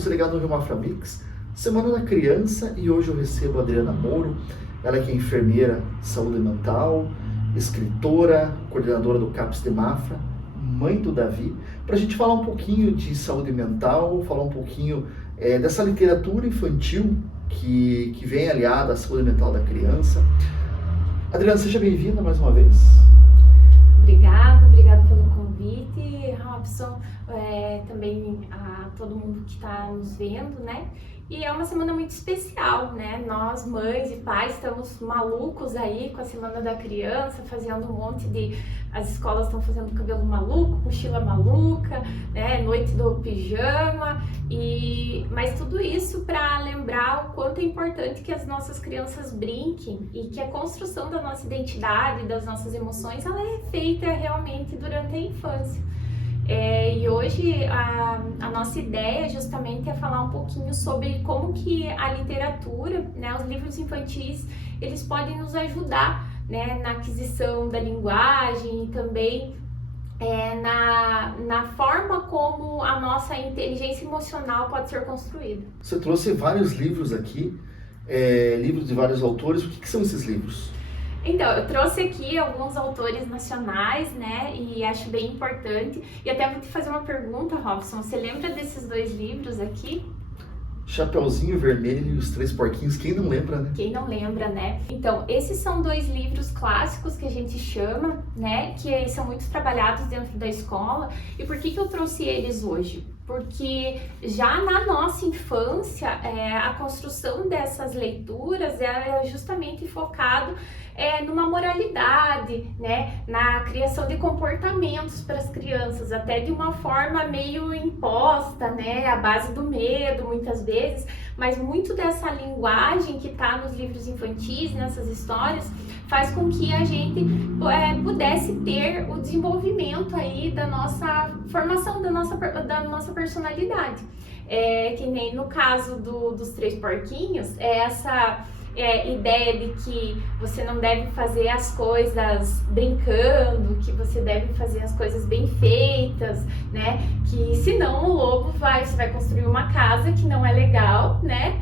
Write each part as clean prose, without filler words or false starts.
você ligado no Rio Mafra Mix, Semana da Criança, e hoje eu recebo a Adriana Moro, ela que é enfermeira de saúde mental, escritora, coordenadora do CAPS de Mafra, mãe do Davi, para a gente falar um pouquinho de saúde mental, falar um pouquinho dessa literatura infantil que vem aliada à saúde mental da criança. Adriana, seja bem-vinda mais uma vez. Obrigada pelo convite, Robson, também a todo mundo que está nos vendo, né? E é uma semana muito especial, né? Nós, mães e pais, estamos malucos aí com a Semana da Criança, fazendo um monte de... As escolas estão fazendo cabelo maluco, mochila maluca, né? Noite do pijama, mas tudo isso para lembrar o quanto é importante que as nossas crianças brinquem e que a construção da nossa identidade, das nossas emoções, ela é feita realmente durante a infância. E hoje a nossa ideia justamente é falar um pouquinho sobre como que a literatura, né, os livros infantis, eles podem nos ajudar, né, na aquisição da linguagem e também na forma como a nossa inteligência emocional pode ser construída. Você trouxe vários livros aqui, livros de vários autores. O que são esses livros? Então, eu trouxe aqui alguns autores nacionais, né, e acho bem importante. E até vou te fazer uma pergunta, Robson, você lembra desses dois livros aqui? Chapeuzinho Vermelho e os Três Porquinhos, quem não lembra, né? Quem não lembra, né? Então, esses são dois livros clássicos que a gente chama, né, que são muito trabalhados dentro da escola. E por que eu trouxe eles hoje? Porque já na nossa infância, a construção dessas leituras é justamente focado numa moralidade, né, na criação de comportamentos para as crianças, até de uma forma meio imposta, né, à base do medo, muitas vezes, mas muito dessa linguagem que está nos livros infantis, nessas histórias, faz com que a gente pudesse ter o desenvolvimento aí da nossa formação, da nossa personalidade. Que nem no caso dos Três Porquinhos, essa ideia de que você não deve fazer as coisas brincando, que você deve fazer as coisas bem feitas, né? Que senão o lobo você vai construir uma casa que não é legal, né?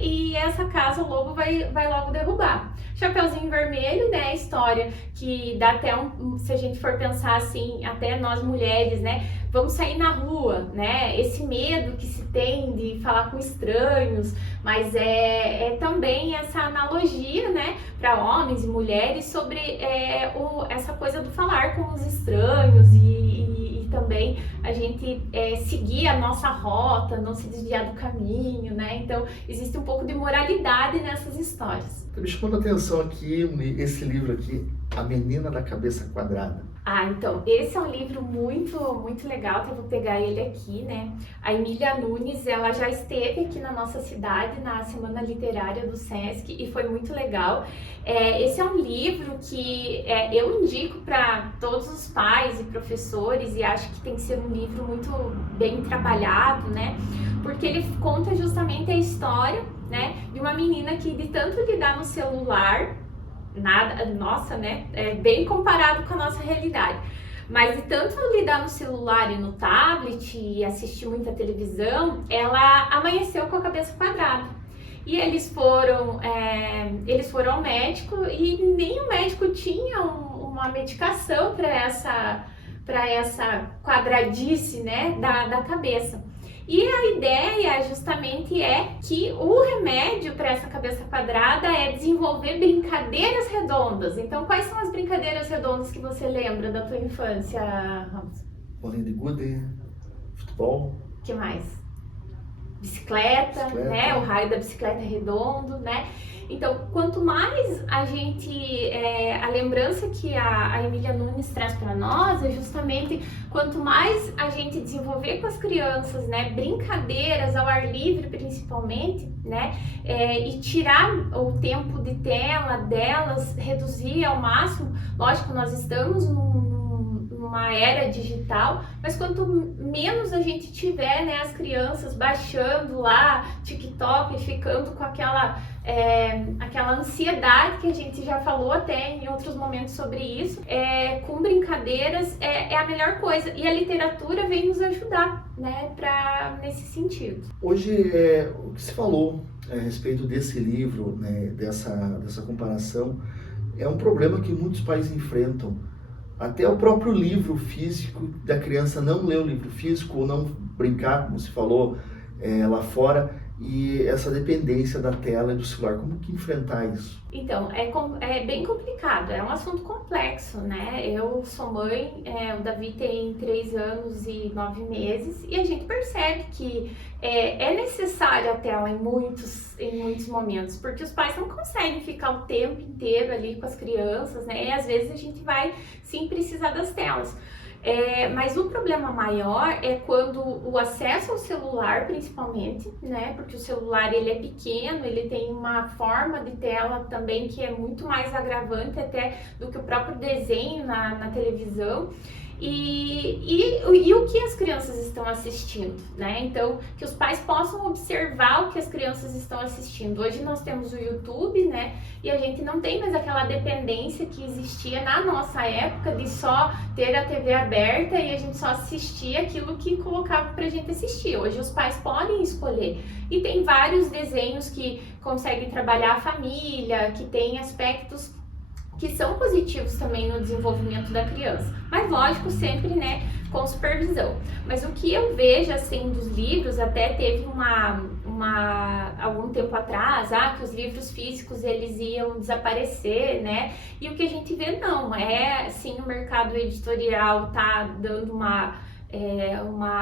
E essa casa o lobo vai logo derrubar. Chapeuzinho Vermelho, né? A história que dá até se a gente for pensar assim, até nós mulheres, né? Vamos sair na rua, né? Esse medo que se tem de falar com estranhos, mas é também essa analogia, né, para homens e mulheres sobre essa coisa do falar com os estranhos e também a gente seguir a nossa rota, não se desviar do caminho, né? Então existe um pouco de moralidade nessas histórias. Me chamando a atenção aqui, esse livro aqui, A Menina da Cabeça Quadrada. Então, esse é um livro muito, muito legal, que eu vou pegar ele aqui, né? A Emília Nunes, ela já esteve aqui na nossa cidade, na Semana Literária do Sesc, e foi muito legal. Esse é um livro que eu indico para todos os pais e professores, e acho que tem que ser um livro muito bem trabalhado, né? Porque ele conta justamente a história, né, de uma menina que, de tanto lidar no celular, nossa, né? Bem comparado com a nossa realidade. Mas de tanto lidar no celular e no tablet e assistir muita televisão, ela amanheceu com a cabeça quadrada. E eles foram ao médico e nem o médico tinha uma medicação para essa quadradice, né, da cabeça. E a ideia justamente é que o remédio para essa cabeça quadrada é desenvolver brincadeiras redondas. Então, quais são as brincadeiras redondas que você lembra da tua infância, Ramos? Bolinha de gude, futebol. O que mais? Bicicleta, né? O raio da bicicleta é redondo, né? Então, quanto mais a lembrança que a Emília Nunes traz para nós é justamente quanto mais a gente desenvolver com as crianças, né, brincadeiras ao ar livre principalmente, né, e tirar o tempo de tela delas, reduzir ao máximo. Lógico, nós estamos num numa era digital, mas quanto menos a gente tiver, né, as crianças baixando lá TikTok e ficando com aquela ansiedade que a gente já falou até em outros momentos sobre isso, com brincadeiras é a melhor coisa. E a literatura vem nos ajudar, né, nesse sentido. Hoje, o que se falou a respeito desse livro, né, dessa comparação, é um problema que muitos pais enfrentam. Até o próprio livro físico, da criança não ler o livro físico ou não brincar, como se falou lá fora, e essa dependência da tela e do celular. Como que enfrentar isso? Então, é bem complicado, é um assunto complexo, né? Eu sou mãe, o Davi tem 3 anos e 9 meses, e a gente percebe que é necessária a tela em muitos momentos, porque os pais não conseguem ficar o tempo inteiro ali com as crianças, né? E às vezes a gente vai sim precisar das telas. Mas o problema maior é quando o acesso ao celular, principalmente, né? Porque o celular ele é pequeno, ele tem uma forma de tela também que é muito mais agravante até do que o próprio desenho na televisão. E o que as crianças estão assistindo, né? Então, que os pais possam observar o que as crianças estão assistindo. Hoje nós temos o YouTube, né? E a gente não tem mais aquela dependência que existia na nossa época de só ter a TV aberta e a gente só assistia aquilo que colocava pra gente assistir. Hoje os pais podem escolher. E tem vários desenhos que conseguem trabalhar a família, que tem aspectos que são positivos também no desenvolvimento da criança, mas lógico, sempre, né, com supervisão. Mas o que eu vejo, assim, dos livros, até teve algum tempo atrás, que os livros físicos, eles iam desaparecer, né, e o que a gente vê não, assim, o mercado editorial tá dando uma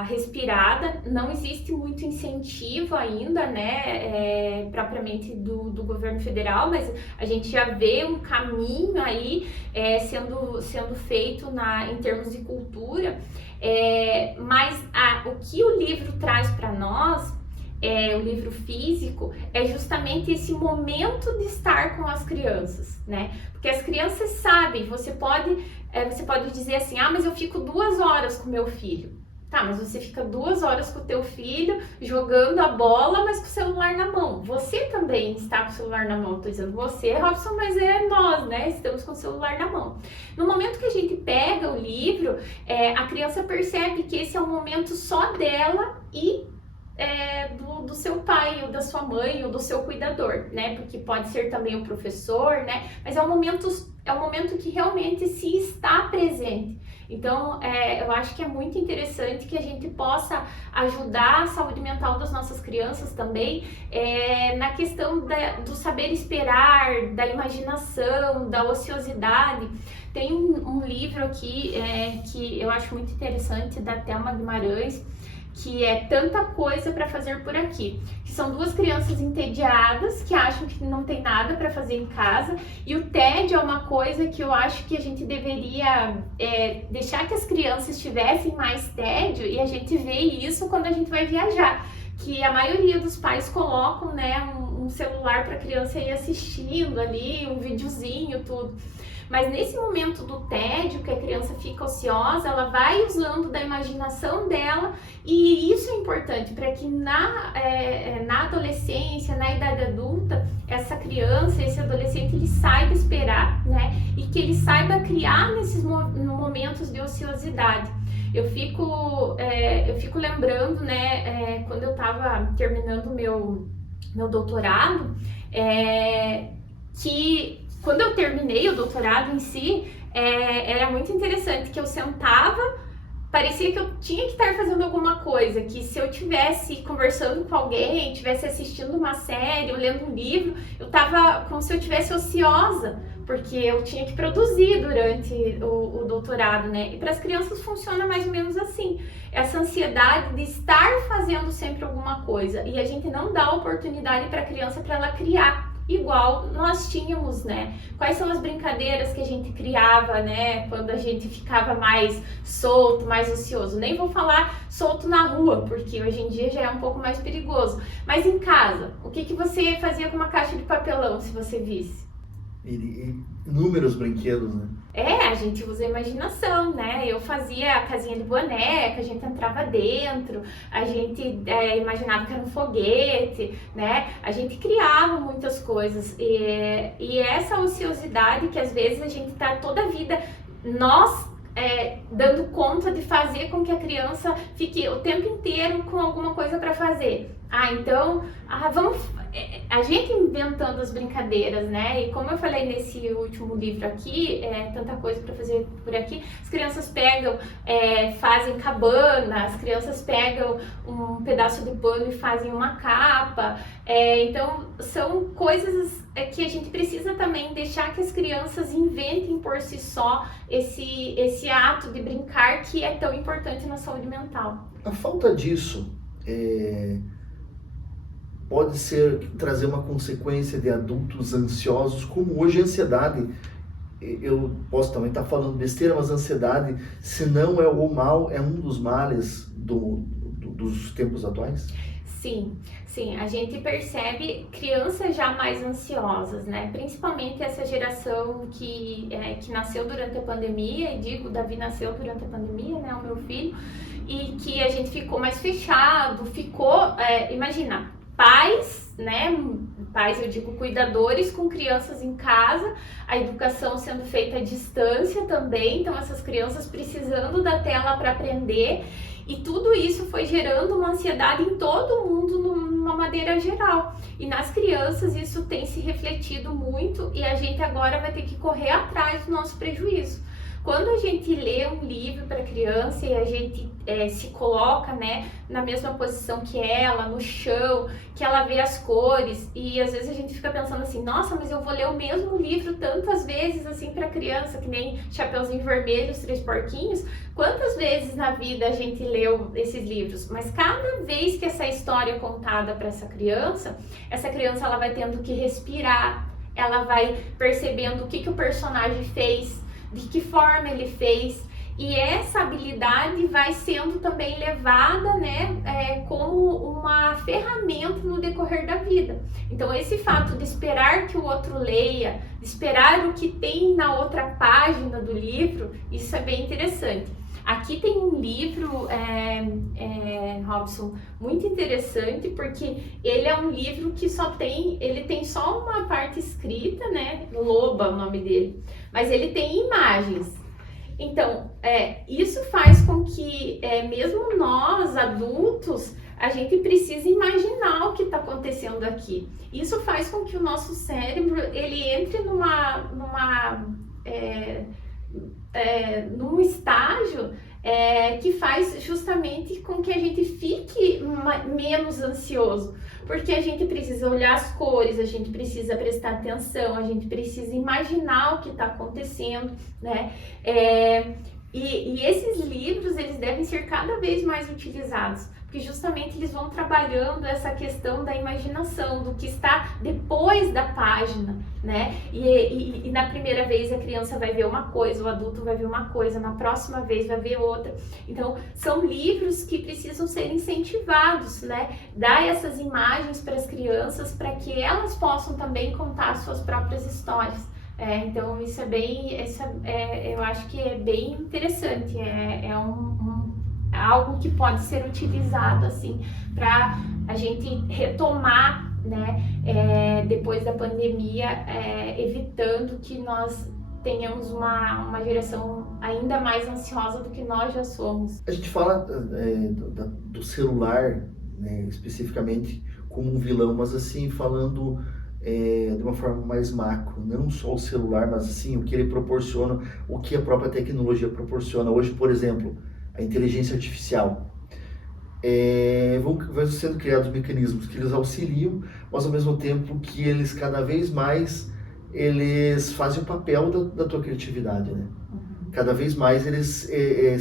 respirada, não existe muito incentivo ainda, né, propriamente do governo federal, mas a gente já vê um caminho aí sendo feito em termos de cultura, mas o que o livro traz para nós, o livro físico, é justamente esse momento de estar com as crianças, né? Porque as crianças sabem, você pode dizer assim, mas eu fico 2 horas com meu filho. Tá, mas você fica 2 horas com o teu filho jogando a bola, mas com o celular na mão. Você também está com o celular na mão. Tô dizendo você, Robson, mas nós, né? Estamos com o celular na mão. No momento que a gente pega o livro, a criança percebe que esse é um momento só dela e do seu pai, ou da sua mãe, ou do seu cuidador, né? Porque pode ser também o professor, né? Mas é um momento que realmente se está presente. Então, eu acho que é muito interessante que a gente possa ajudar a saúde mental das nossas crianças também, na questão do saber esperar, da imaginação, da ociosidade. Tem um livro aqui que eu acho muito interessante, da Thelma Guimarães, que é Tanta Coisa para Fazer por Aqui, que são 2 crianças entediadas que acham que não tem nada para fazer em casa, e o tédio é uma coisa que eu acho que a gente deveria deixar que as crianças tivessem mais tédio, e a gente vê isso quando a gente vai viajar, que a maioria dos pais colocam, né, um celular para a criança ir assistindo ali, um videozinho, tudo. Mas nesse momento do tédio, que a criança fica ociosa, ela vai usando da imaginação dela, e isso é importante para que na adolescência, na idade adulta, essa criança, esse adolescente, ele saiba esperar, né? E que ele saiba criar nesses momentos de ociosidade. Eu fico lembrando, né, quando eu estava terminando meu doutorado, que quando eu terminei o doutorado em si, era muito interessante que eu sentava, parecia que eu tinha que estar fazendo alguma coisa, que se eu estivesse conversando com alguém, estivesse assistindo uma série ou lendo um livro, eu estava como se eu estivesse ociosa, porque eu tinha que produzir durante o doutorado, né? E para as crianças funciona mais ou menos assim, essa ansiedade de estar fazendo sempre alguma coisa, e a gente não dá oportunidade para a criança para ela criar, igual nós tínhamos, né? Quais são as brincadeiras que a gente criava, né? Quando a gente ficava mais solto, mais ocioso. Nem vou falar solto na rua, porque hoje em dia já é um pouco mais perigoso. Mas em casa, o que você fazia com uma caixa de papelão, se você visse? E inúmeros brinquedos, né? A gente usa a imaginação, né? Eu fazia a casinha de boneca, a gente entrava dentro, a gente imaginava que era um foguete, né? A gente criava muitas coisas. E essa ociosidade que às vezes a gente tá toda a vida, nós dando conta de fazer com que a criança fique o tempo inteiro com alguma coisa para fazer. Vamos... A gente inventando as brincadeiras, né? E como eu falei nesse último livro aqui, tanta coisa para fazer por aqui, as crianças pegam, fazem cabana, as crianças pegam um pedaço de pano e fazem uma capa. Então, são coisas que a gente precisa também deixar que as crianças inventem por si só esse ato de brincar que é tão importante na saúde mental. A falta disso pode trazer uma consequência de adultos ansiosos, como hoje a ansiedade. Eu posso também estar falando besteira, mas a ansiedade, se não é o mal, é um dos males dos tempos atuais? Sim, a gente percebe crianças já mais ansiosas, né? Principalmente essa geração que nasceu durante a pandemia, e o Davi nasceu durante a pandemia, né? O meu filho, e que a gente ficou mais fechado, imagina, pais, né? Pais, eu digo cuidadores com crianças em casa, a educação sendo feita à distância também, então essas crianças precisando da tela para aprender, e tudo isso foi gerando uma ansiedade em todo mundo numa maneira geral. E nas crianças isso tem se refletido muito, e a gente agora vai ter que correr atrás do nosso prejuízo. Quando a gente lê um livro para criança e a gente se coloca, né, na mesma posição que ela, no chão, que ela vê as cores, e às vezes a gente fica pensando assim, nossa, mas eu vou ler o mesmo livro tantas vezes assim para criança, que nem Chapeuzinho Vermelho, Os Três Porquinhos. Quantas vezes na vida a gente leu esses livros? Mas cada vez que essa história é contada para essa criança ela vai tendo que respirar, ela vai percebendo o que o personagem fez, de que forma ele fez, e essa habilidade vai sendo também levada, né, como uma ferramenta no decorrer da vida. Então esse fato de esperar que o outro leia, de esperar o que tem na outra página do livro, isso é bem interessante. Aqui tem um livro, Robson, muito interessante, porque ele é um livro que ele tem só uma parte escrita, né? Loba, o nome dele, mas ele tem imagens. Então, isso faz com que, mesmo nós, adultos, a gente precisa imaginar o que está acontecendo aqui. Isso faz com que o nosso cérebro, ele entre num estágio que faz justamente com que a gente fique menos ansioso, porque a gente precisa olhar as cores, a gente precisa prestar atenção, a gente precisa imaginar o que está acontecendo, né? E esses livros, eles devem ser cada vez mais utilizados, porque justamente eles vão trabalhando essa questão da imaginação, do que está depois da página, né? E na primeira vez a criança vai ver uma coisa, o adulto vai ver uma coisa, na próxima vez vai ver outra. Então, são livros que precisam ser incentivados, né? Dar essas imagens para as crianças, para que elas possam também contar suas próprias histórias. Então, isso eu acho que é bem interessante, algo que pode ser utilizado assim para a gente retomar, né, depois da pandemia, evitando que nós tenhamos uma geração ainda mais ansiosa do que nós já somos. A gente fala do celular, né, especificamente como um vilão, mas assim, falando de uma forma mais macro, não só o celular, mas assim, o que ele proporciona, o que a própria tecnologia proporciona. Hoje, por exemplo, a inteligência artificial. Vão sendo criados mecanismos que eles auxiliam, mas ao mesmo tempo que eles cada vez mais eles fazem o papel da tua criatividade, né? Uhum. Cada vez mais eles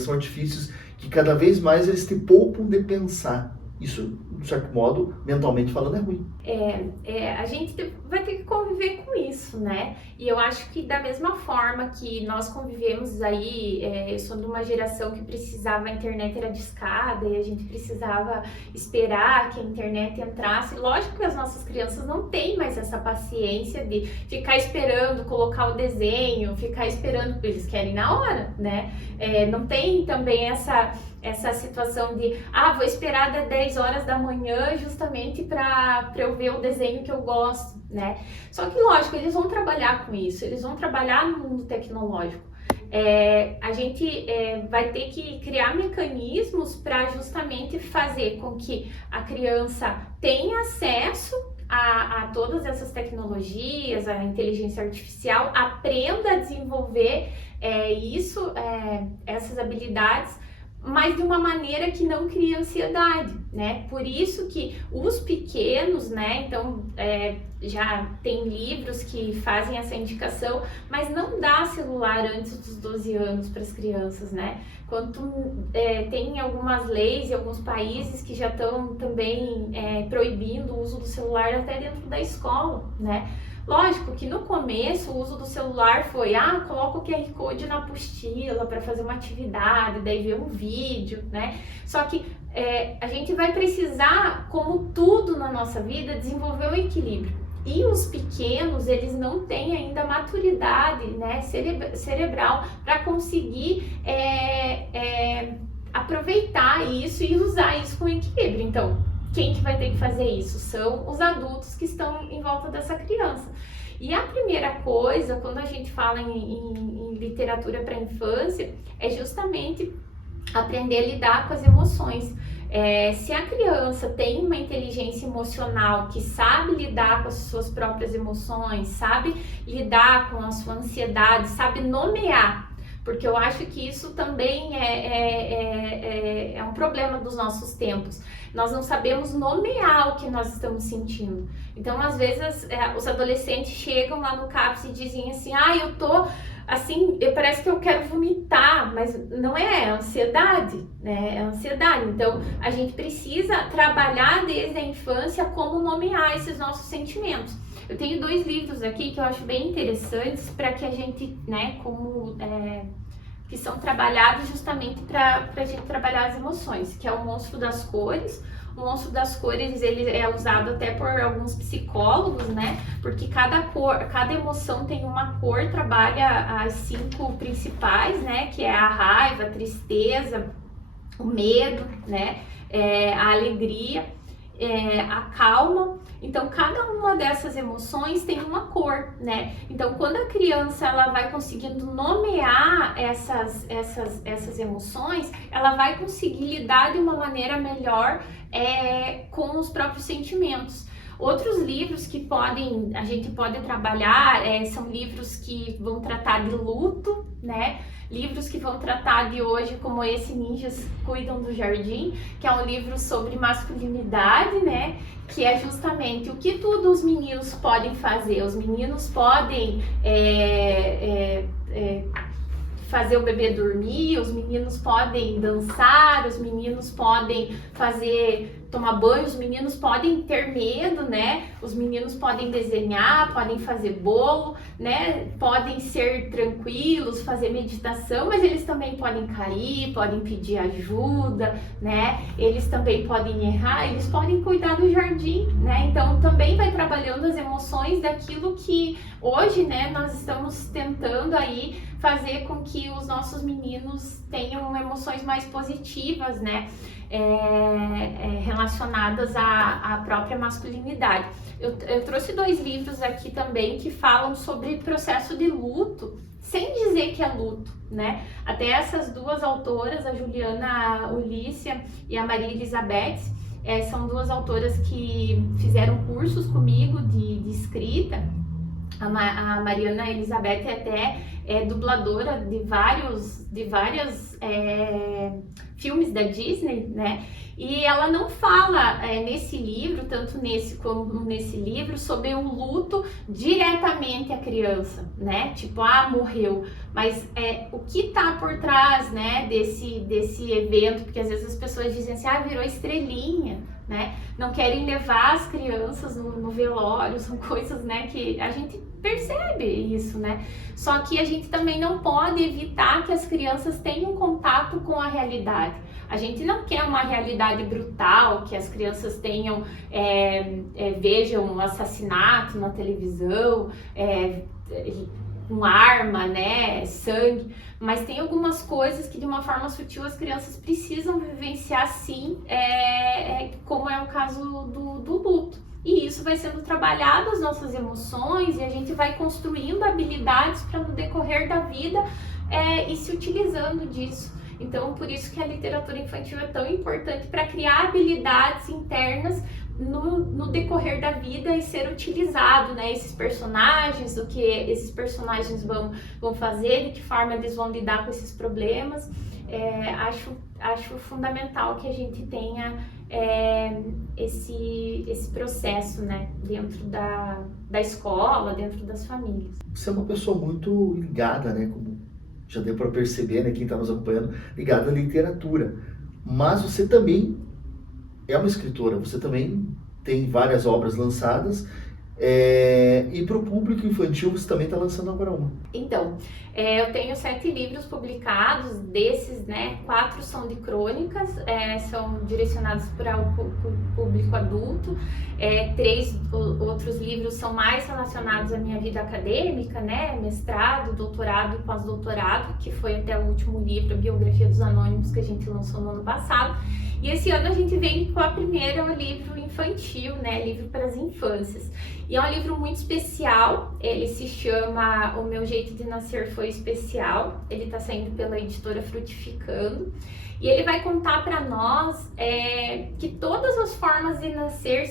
são artifícios que cada vez mais eles te poupam de pensar. Isso, de certo modo, mentalmente falando, é ruim. A gente vai ter que conviver com isso, né? E eu acho que da mesma forma que nós convivemos aí, eu sou de uma geração que precisava, a internet era discada e a gente precisava esperar que a internet entrasse. Lógico que as nossas crianças não têm mais essa paciência de ficar esperando, colocar o desenho, ficar esperando, porque eles querem na hora, né? Não tem também essa situação de, vou esperar das 10 horas da manhã justamente para eu ver o desenho que eu gosto, né? Só que, lógico, eles vão trabalhar com isso, eles vão trabalhar no mundo tecnológico. A gente vai ter que criar mecanismos para justamente fazer com que a criança tenha acesso a todas essas tecnologias, a inteligência artificial, aprenda a desenvolver essas habilidades, mas de uma maneira que não crie ansiedade, né? Por isso que os pequenos, né? Então, já tem livros que fazem essa indicação, mas não dá celular antes dos 12 anos para as crianças, né? Tem algumas leis e alguns países que já estão também proibindo o uso do celular até dentro da escola, né? Lógico que no começo o uso do celular foi, coloca o QR Code na apostila para fazer uma atividade, daí ver um vídeo, né? Só que a gente vai precisar, como tudo na nossa vida, desenvolver o equilíbrio. E os pequenos, eles não têm ainda maturidade, né, cerebral para conseguir aproveitar isso e usar isso com equilíbrio. Então, quem que vai ter que fazer isso? São os adultos que estão em volta dessa criança. E a primeira coisa, quando a gente fala em literatura para a infância, é justamente aprender a lidar com as emoções. Se a criança tem uma inteligência emocional que sabe lidar com as suas próprias emoções, sabe lidar com a sua ansiedade, sabe nomear, porque eu acho que isso também é um problema dos nossos tempos. Nós não sabemos nomear o que nós estamos sentindo. Então, às vezes, os adolescentes chegam lá no CAPS e dizem assim, eu tô assim, parece que eu quero vomitar, mas não é ansiedade, né? É ansiedade. Então, a gente precisa trabalhar desde a infância como nomear esses nossos sentimentos. Eu tenho 2 livros aqui que eu acho bem interessantes para que a gente, né, que são trabalhados justamente para a gente trabalhar as emoções, que é o Monstro das Cores. O Monstro das Cores, ele é usado até por alguns psicólogos, né? Porque cada emoção tem uma cor, trabalha as 5 principais, né? Que é a raiva, a tristeza, o medo, né? A alegria, a calma. Então, cada uma dessas emoções tem uma cor, né? Então, quando a criança ela vai conseguindo nomear essas emoções, ela vai conseguir lidar de uma maneira melhor com os próprios sentimentos. Outros livros que a gente pode trabalhar são livros que vão tratar de luto, né? Livros que vão tratar de hoje, como esse Ninjas Cuidam do Jardim, que é um livro sobre masculinidade, né? Que é justamente o que tudo os meninos podem fazer. Os meninos podem fazer o bebê dormir, os meninos podem dançar, os meninos podem tomar banho, os meninos podem ter medo, né? Os meninos podem desenhar, podem fazer bolo, né? Podem ser tranquilos, fazer meditação, mas eles também podem cair, podem pedir ajuda, né? Eles também podem errar, eles podem cuidar do jardim, né? Então também vai trabalhando as emoções daquilo que hoje, né, nós estamos tentando aí fazer com que os nossos meninos tenham emoções mais positivas, né? Relacionadas à própria masculinidade. Eu trouxe 2 livros aqui também que falam sobre processo de luto, sem dizer que é luto, né? Até essas 2 autoras, a Juliana Ulícia e a Maria Elizabeth, são 2 autoras que fizeram cursos comigo de escrita. A Mariana Elizabeth até é dubladora de várias filmes da Disney, né? E ela não fala nesse livro, tanto nesse como nesse livro, sobre o luto diretamente à criança, né? Tipo, morreu. Mas o que tá por trás, né, desse evento? Porque às vezes as pessoas dizem assim, virou estrelinha, né? Não querem levar as crianças no velório, são coisas, né, que a gente percebe isso, né? Só que a gente também não pode evitar que as crianças tenham contato com a realidade. A gente não quer uma realidade brutal, que as crianças tenham, vejam um assassinato na televisão, com arma, né, sangue, mas tem algumas coisas que de uma forma sutil as crianças precisam vivenciar sim, como é o caso do luto. E isso vai sendo trabalhado as nossas emoções e a gente vai construindo habilidades para no decorrer da vida ir se utilizando disso. Então, por isso que a literatura infantil é tão importante para criar habilidades internas no decorrer da vida e ser utilizado, né? Esses personagens, o que esses personagens vão fazer, de que forma eles vão lidar com esses problemas. Acho fundamental que a gente tenha esse processo, né? Dentro da escola, dentro das famílias. Você é uma pessoa muito ligada, né? Como já deu para perceber, né? Quem está nos acompanhando, ligada à literatura. Mas você também é uma escritora, você também tem várias obras lançadas e para o público infantil você também está lançando agora uma. Então, eu tenho 7 livros publicados, desses, né, 4 são de crônicas, são direcionados para o público adulto, 3 outros livros são mais relacionados à minha vida acadêmica, né, mestrado, doutorado e pós-doutorado, que foi até o último livro, a Biografia dos Anônimos, que a gente lançou no ano passado. E esse ano a gente vem com a primeira, o livro infantil, né, livro para as infâncias. E é um livro muito especial, ele se chama O Meu Jeito de Nascer Foi Especial, ele está saindo pela editora Frutificando. E ele vai contar para nós que todas as formas de nascer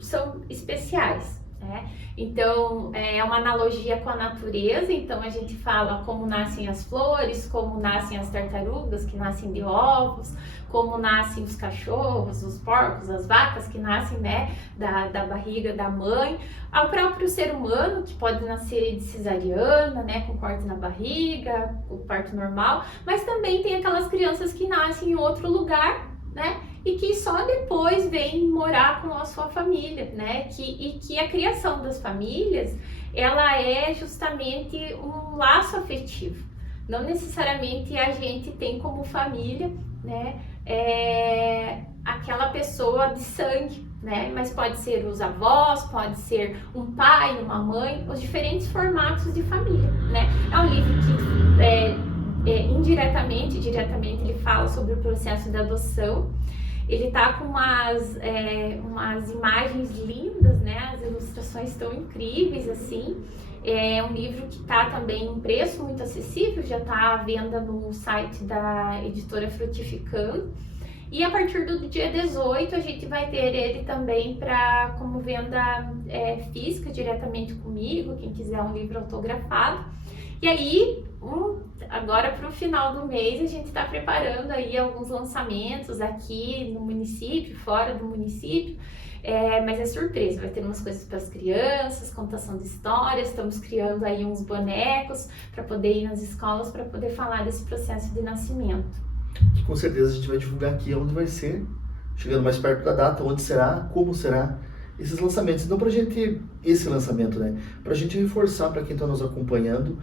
são especiais, né? Então, é uma analogia com a natureza, então a gente fala como nascem as flores, como nascem as tartarugas, que nascem de ovos, como nascem os cachorros, os porcos, as vacas, que nascem, né, da barriga da mãe, ao próprio ser humano, que pode nascer de cesariana, né, com corte na barriga, o parto normal, mas também tem aquelas crianças que nascem em outro lugar, né, e que só depois vem morar com a sua família, né? E que a criação das famílias, ela é justamente um laço afetivo. Não necessariamente a gente tem como família, né? Aquela pessoa de sangue, né? Mas pode ser os avós, pode ser um pai, uma mãe, os diferentes formatos de família, né? É um livro que indiretamente, diretamente ele fala sobre o processo da adoção. Ele tá com umas imagens lindas, né? As ilustrações estão incríveis, assim. É um livro que tá também em preço muito acessível, já tá à venda no site da editora Frutificando. E a partir do dia 18 a gente vai ter ele também como venda física diretamente comigo, quem quiser um livro autografado. E aí, agora para o final do mês, a gente está preparando aí alguns lançamentos aqui no município, fora do município, mas é surpresa, vai ter umas coisas para as crianças, contação de histórias, estamos criando aí uns bonecos para poder ir nas escolas, para poder falar desse processo de nascimento. Que com certeza a gente vai divulgar aqui onde vai ser, chegando mais perto da data, onde será, como será esses lançamentos. Então, esse lançamento, né, para a gente reforçar para quem está nos acompanhando,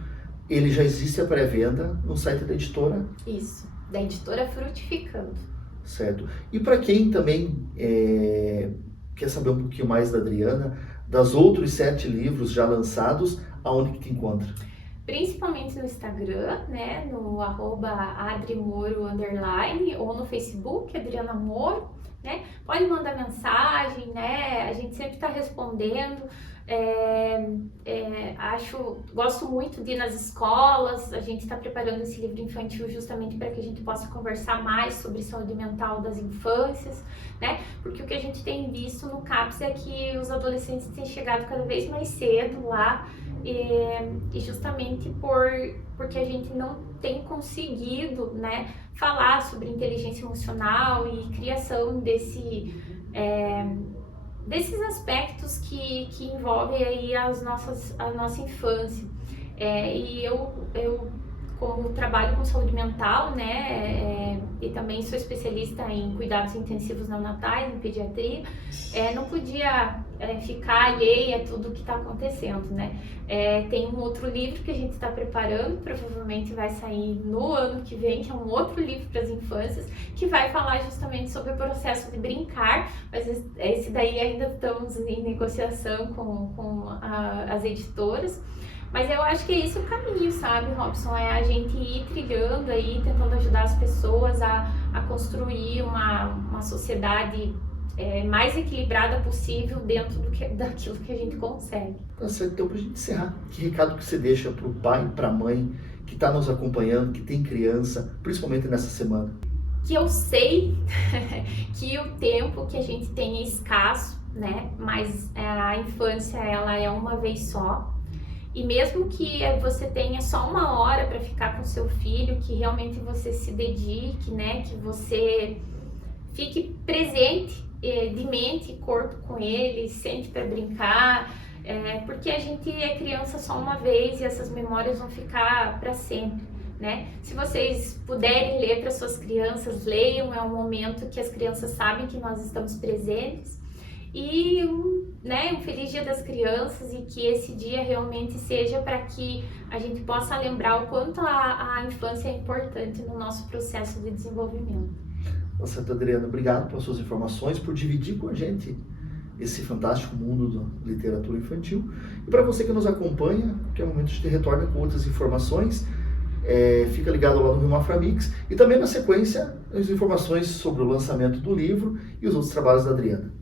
ele já existe a pré-venda no site da editora? Isso, da editora Frutificando. Certo. E para quem também quer saber um pouquinho mais da Adriana, das outros 7 livros já lançados, aonde que te encontra? Principalmente no Instagram, né, no @adrimoro_, ou no Facebook, Adriana Moro, né, pode mandar mensagem, né, A gente sempre está respondendo. Gosto muito de ir nas escolas. A gente está preparando esse livro infantil justamente para que a gente possa conversar mais sobre saúde mental das infâncias, né? Porque o que a gente tem visto no CAPS é que os adolescentes têm chegado cada vez mais cedo lá, e justamente porque a gente não tem conseguido, né, falar sobre inteligência emocional e criação desses aspectos que envolvem aí a nossa infância. E eu como trabalho com saúde mental, né, e também sou especialista em cuidados intensivos neonatais, em pediatria, não podia ficar alheia a tudo que está acontecendo, né. Tem um outro livro que a gente está preparando, provavelmente vai sair no ano que vem, que é um outro livro para as infâncias, que vai falar justamente sobre o processo de brincar, mas esse daí ainda estamos em negociação com as editoras. Mas eu acho que é esse o caminho, sabe, Robson? É a gente ir trilhando aí, tentando ajudar as pessoas a construir uma sociedade mais equilibrada possível dentro daquilo que a gente consegue. Tá certo. Então, para a gente encerrar, que recado que você deixa para o pai, para a mãe, que está nos acompanhando, que tem criança, principalmente nessa semana? Que eu sei que o tempo que a gente tem é escasso, né? Mas a infância, ela é uma vez só. E mesmo que você tenha só 1 hora para ficar com seu filho, que realmente você se dedique, né? Que você fique presente de mente e corpo com ele, sente para brincar, porque a gente é criança só uma vez e essas memórias vão ficar para sempre, né? Se vocês puderem ler para suas crianças, leiam, é um momento que as crianças sabem que nós estamos presentes. E um feliz Dia das Crianças, e que esse dia realmente seja para que a gente possa lembrar o quanto a infância é importante no nosso processo de desenvolvimento. Nossa, Adriana, obrigado pelas suas informações, por dividir com a gente esse fantástico mundo da literatura infantil. E para você que nos acompanha, que é o momento de te retorna com outras informações, fica ligado lá no Rio Mafra Mix, e também na sequência as informações sobre o lançamento do livro e os outros trabalhos da Adriana.